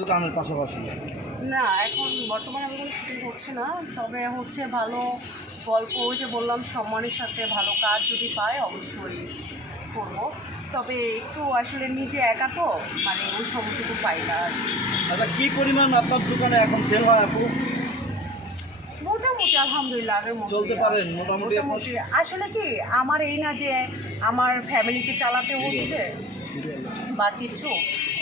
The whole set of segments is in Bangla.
দোকানের পাশাপাশি? না, এখন বর্তমানে আমি কোনো শুটিং করছি না, তবে হচ্ছে ভালো গল্প, ওই যে বললাম সম্মানের সাথে ভালো কাজ যদি পাই অবশ্যই করব। তবে একটু আসলে নিজে একা তো মানে ওই সময়টুকু পাই না আর কি। আচ্ছা, কী পরিমাণ আপনার দোকানে এখন সেল হয় আপু? মোটামুটি আলহামদুলিল্লাহ আগের মতো চলতে পারেন মোটামুটি? আসলে কি আমার এই না যে আমার ফ্যামিলিকে চালাতে হচ্ছে বা কিছু,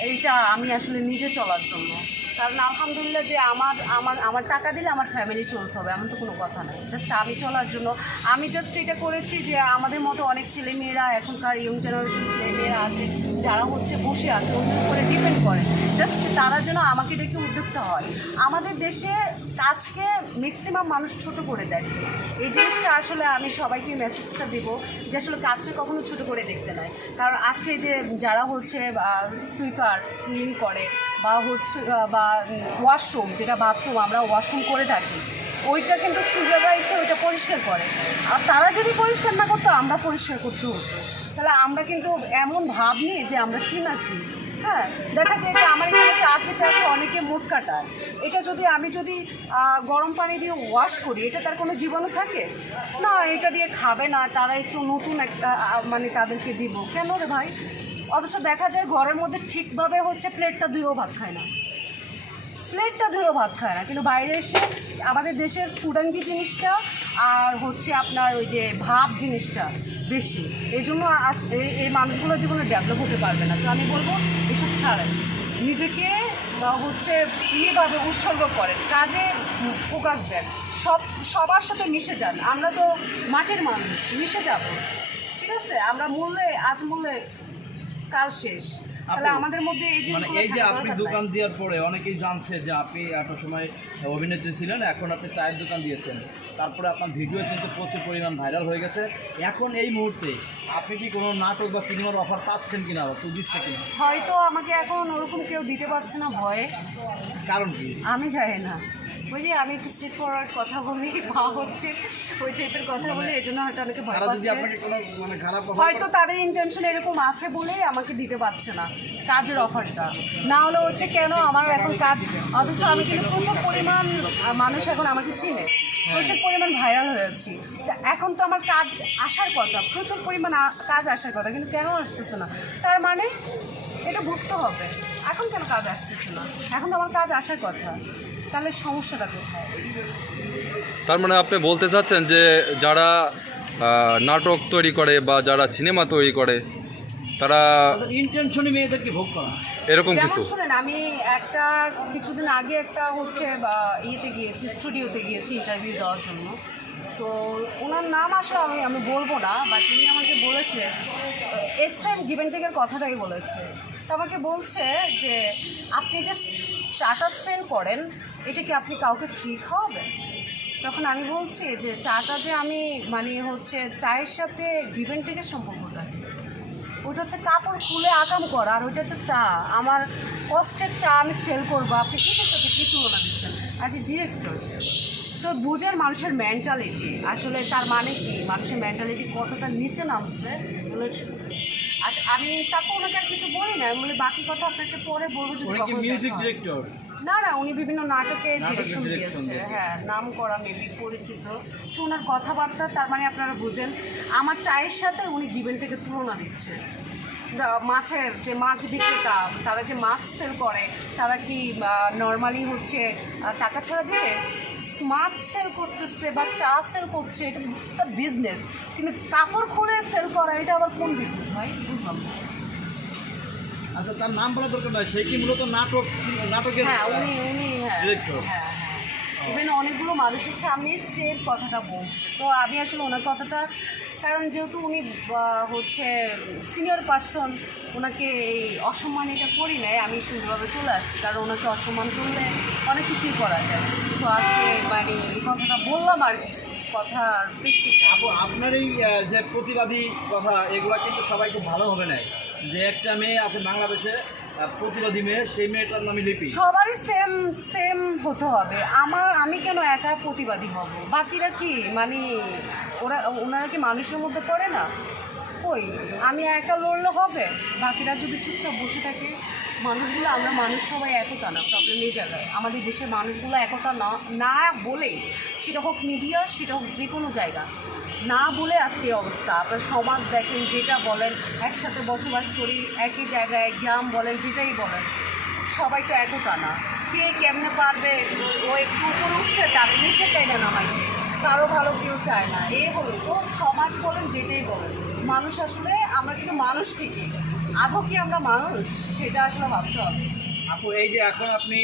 এইটা আমি আসলে নিজে চলার জন্য। কারণ আলহামদুলিল্লাহ যে আমার আমার আমার টাকা দিলে আমার ফ্যামিলি চলতে হবে এমন তো কোনো কথা নেই, জাস্ট আমি চলার জন্য আমি জাস্ট এটা করেছি যে আমাদের মতো অনেক ছেলেমেয়েরা এখনকার ইয়ং জেনারেশন ছেলেমেয়েরা আছে যারা হচ্ছে বসে আছে অন্যের উপরে ডিপেন্ড করে, জাস্ট তারা যেন আমাকে দেখে উদ্যোক্তা হয়। আমাদের দেশে কাজকে ম্যাক্সিমাম মানুষ ছোট করে দেয়, এই জিনিসটা আসলে আমি সবাইকে মেসেজটা দেবো যে আসলে কাজকে কখনো ছোট করে দেখতে নাই। কারণ আজকে যে যারা হচ্ছে সুইপার ক্লিন করে বা হচ্ছে বা ওয়াশরুম, যেটা বাথরুম আমরা ওয়াশরুম করে থাকি, ওইটা কিন্তু সুইপাররা এসে ওইটা পরিষ্কার করে। আর তারা যদি পরিষ্কার না করতো আমরা পরিষ্কার করতে হতো, তাহলে আমরা কিন্তু এমন ভাব নিই যে আমরা কি না কি। হ্যাঁ, দেখা যায় যে আমার এখানে চা খেতে আসে অনেকে মুখ কাটায়, এটা যদি আমি যদি গরম পানি দিয়ে ওয়াশ করি এটা তার কোনো জীবাণু থাকে না, এটা দিয়ে খাবে না, তারা একটু নতুন একটা মানে তাদেরকে দিব কেন রে ভাই। অথচ দেখা যায় ঘরের মধ্যে ঠিকভাবে হচ্ছে প্লেটটা ধুয়েও ভাত খায় না, কিন্তু বাইরে এসে আমাদের দেশের ফুডাঙ্গি জিনিসটা আর হচ্ছে আপনার ওই যে ভাব জিনিসটা বেশি, এই জন্য আজ এই মানুষগুলো জীবনে ডেভেলপ হতে পারবে না। তো আমি বলবো এসব ছাড়েন, নিজেকে হচ্ছে প্রিয়ভাবে উৎসর্গ করেন, কাজে ফোকাস দেন, সবার সাথে মিশে যান। আমরা তো মাটির মানুষ, মিশে যাব, ঠিক আছে? আমরা মূল্যে আজ মূল্যে কাল শেষ, তাহলে আমাদের মধ্যে এই মানে এই যে আপনি দোকান দেওয়ার পরে অনেকেই জানছে যে আপনি একটা সময় অভিনেত্রী ছিলেন, এখন আপনি চায়ের দোকান দিয়েছেন, তারপরে আপনার ভিডিও কিন্তু প্রচুর পরিমাণ ভাইরাল হয়ে গেছে। এখন এই মুহূর্তে আপনি কি কোনো নাটক বা সিনেমার অফার পাচ্ছেন কিনা বা তো দিচ্ছে কিনা? হয়তো আমাকে এখন ওরকম কেউ দিতে পারছে না ভয়ে। কারণ কি? আমি জানি না, ওই যে আমি একটু স্ট্রেট ফরওয়ার্ড কথা বলি বা হচ্ছে ওই টাইপের কথা বলি, এই জন্য হয়তো অনেকে ভয় পাচ্ছে। হয়তো তাদের ইন্টেনশন এরকম আছে বলেই আমাকে দিতে পারছে না কাজের অফারটা, না হলে হচ্ছে কেন আমার এখন কাজ, অথচ আমি কিন্তু প্রচুর পরিমাণ মানুষ এখন আমাকে চিনে, প্রচুর পরিমাণ ভাইরাল হয়েছি। এখন তো আমার কাজ আসার কথা, প্রচুর পরিমাণ কাজ আসার কথা, কিন্তু কেন আসতেছে না? তার মানে এটা বুঝতে হবে এখন কেন কাজ আসতেছে না, এখন তো আমার কাজ আসার কথা, তাহলে সমস্যাটা কোথায়? তার মানে আপনি বলতে চাচ্ছেন যে যারা নাটক তৈরি করে বা যারা সিনেমা তৈরি করে তারা ইন্টেনশনই মেয়েদেরকে ভোগ করা এরকম যেমন কিছু? শুনেন, আমি একটা কিছুদিন আগে একটা হচ্ছে ইয়েতে গিয়েছি, স্টুডিওতে গিয়েছি ইন্টারভিউ দেওয়ার জন্য। তো ওনার নাম আসলে আমি বলবো না, বাট উনি আমাকে বলেছে SM গিভেন টেকের কথাটাই বলেছে। তো আমাকে বলছে যে আপনি যে চাটা সেল করেন এটা কি আপনি কাউকে ফ্রি খাওয়াবেন? তখন আমি বলছি যে চাটা যে আমি মানে হচ্ছে চায়ের সাথে গিভেন টেকের সম্পর্কটা, ওইটা হচ্ছে কাপড় খুলে আকাম করা, আর ওইটা হচ্ছে চা, আমার কষ্টের চা আমি সেল করবো, আপনি কিসের সাথে কী তুলনা দিচ্ছেন অ্যাজ এ ডিরেক্টর? তো বুঝেন মানুষের মেন্টালিটি আসলে, তার মানে কি মানুষের মেন্টালিটি কতটা নিচে নামছে। আমি তারপর ওনাকে আর কিছু বলি না, আমি বলি বাকি কথা আপনাকে পরে বলবো যদি কখনো মিউজিক দেখা হয়। ডিরেক্টর? না না, উনি বিভিন্ন নাটকের ডিরেকশন দিয়েছে, হ্যাঁ, নাম করা মেবি পরিচিত। সো ওনার কথাবার্তা তার মানে আপনারা বুঝেন আমার চায়ের সাথে উনি গিভেন থেকে তুলনা দিচ্ছে। মাছের যে মাছ বিক্রেতা, তারা যে মাছ সেল করে তারা কি নর্মালি হচ্ছে টাকা ছাড়া দিয়ে মাছ সেল করতেছে বা চা সেল করছে, এটা দিস ইজ দ্য বিজনেস। কিন্তু কাপড় খুলে সেল করা এটা আবার কোন বিজনেস ভাই? বুঝলাম না। আচ্ছা, তার নাম বলা দরকার নয়, সে কি মূলত নাটকের? হ্যাঁ, উনি ডিরেক্টর। হ্যাঁ, ইভেন অনেকগুলো মানুষের সামনে সেম কথাটা বলছে। তো আমি আসলে ওনার কথাটা, কারণ যেহেতু উনি হচ্ছে সিনিয়র পার্সন, ওনাকে এই অসম্মানিটা করি নাই, আমি সুন্দরভাবে চলে আসছি, কারণ ওনাকে অসম্মান করলে অনেক কিছুই করা যায়। সো আজকে মানে এই কথাটা বললাম আর কি, কথার প্রেক্ষিতে। আপনার এই যে প্রতিবাদী কথা, এগুলা কিন্তু সবাই খুব ভালোভাবে নেয় যে একটা মেয়ে আছে বাংলাদেশে প্রতিবাদী মেয়ে, সেই মেয়েটার নামই লিপি। সবারই সেম সেম হতে হবে, আমি কেন একা প্রতিবাদী হব? বাকিরা কি মানে ওনারা কি মানুষের মধ্যে পড়ে না? কই আমি একা লড়লে হবে? বাকিরা যদি চুপচাপ বসে থাকে মানুষগুলো আমরা মানুষ সবাই একতা না, প্রবলেম এই জায়গায়। আমাদের দেশের মানুষগুলো একতা না না বলে, সেটা হোক মিডিয়া, সেটা হোক যে কোনো জায়গা, না বলে আজকে এই অবস্থা। আপনার সমাজ দেখেন, যেটা বলেন, একসাথে বসবাস করি একই জায়গায়, গ্রাম বলেন, যেটাই বলেন, সবাই তো একতা না। কে কেমনে পারবে, ও একটু উপরে উঠছে তার নিচে টেনে নামাই, কারো ভালো কেউ চায় না। এই হলো তো সমাজ বলেন, যেটাই বলেন, মানুষ আসলে আমরা কিন্তু মানুষ ঠিকই, আদৌ কি আমরা মানুষ সেটা আসলে ভাবতে হবে। আপু এই যে এখন আপনি